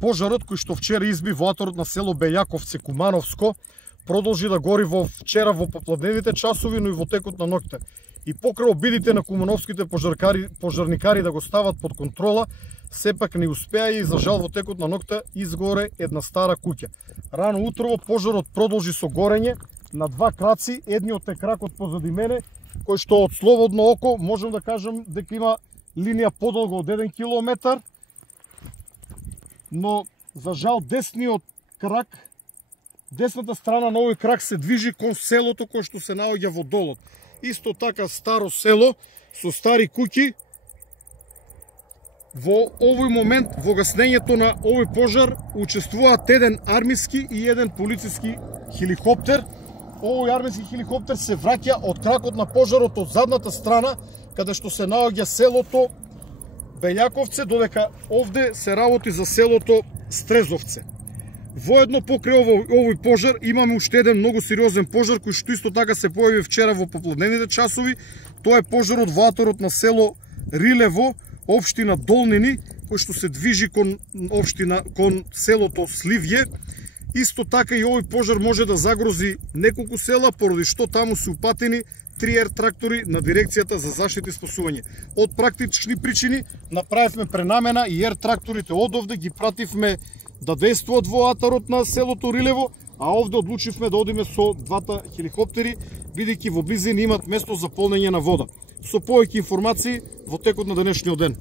пожарот кој што вчера изби во аторот на село Бејаковци, Кумановско, продолжи да гори вчера во попладневните часови, но и во текот на ноќта. И покрај обидите на кумановските пожарникари да го стават под контрола, сепак не успеа и за жал во текот на ноќта изгоре една стара куќа. Рано утрово пожарот продолжи со горење на два краци, едниот е кракот позади мене, кој што од слободно око можам да кажам дека има линија подолга од 1 километар, но за жал десниот крак, десната страна на овој крак се движи кон селото кој што се наоѓа во долот. Исто така старо село со стари куќи. Во овој момент во гаснењето на овој пожар учествуваат еден армиски и еден полициски хеликоптер. Овој армиски хеликоптер се враќа од кракот на пожарот од задната страна, каде што се наоѓа селото Бејаковце, додека овде се работи за селото Стрезовце. Воедно покрај овој пожар имаме уште еден многу сериозен пожар кој што исто така се појави вчера во попладневните часови. Тоа е пожарот во аторот на село Рилево, општина Долнини, кој што се движи кон селото Сливје. Исто така и овој пожар може да загрози неколку села, поради што таму се упатени 3 ер трактори на дирекцијата за заштита и спасување. Од практични причини направивме пренамена и ер тракторите од овде ги пративме да действуваат во аторот на селото Рилево, а овде одлучивме да одиме со двата хеликоптери, бидејќи во близина имат место за полнење на вода. Со повеќе информации во текот на денешниот ден.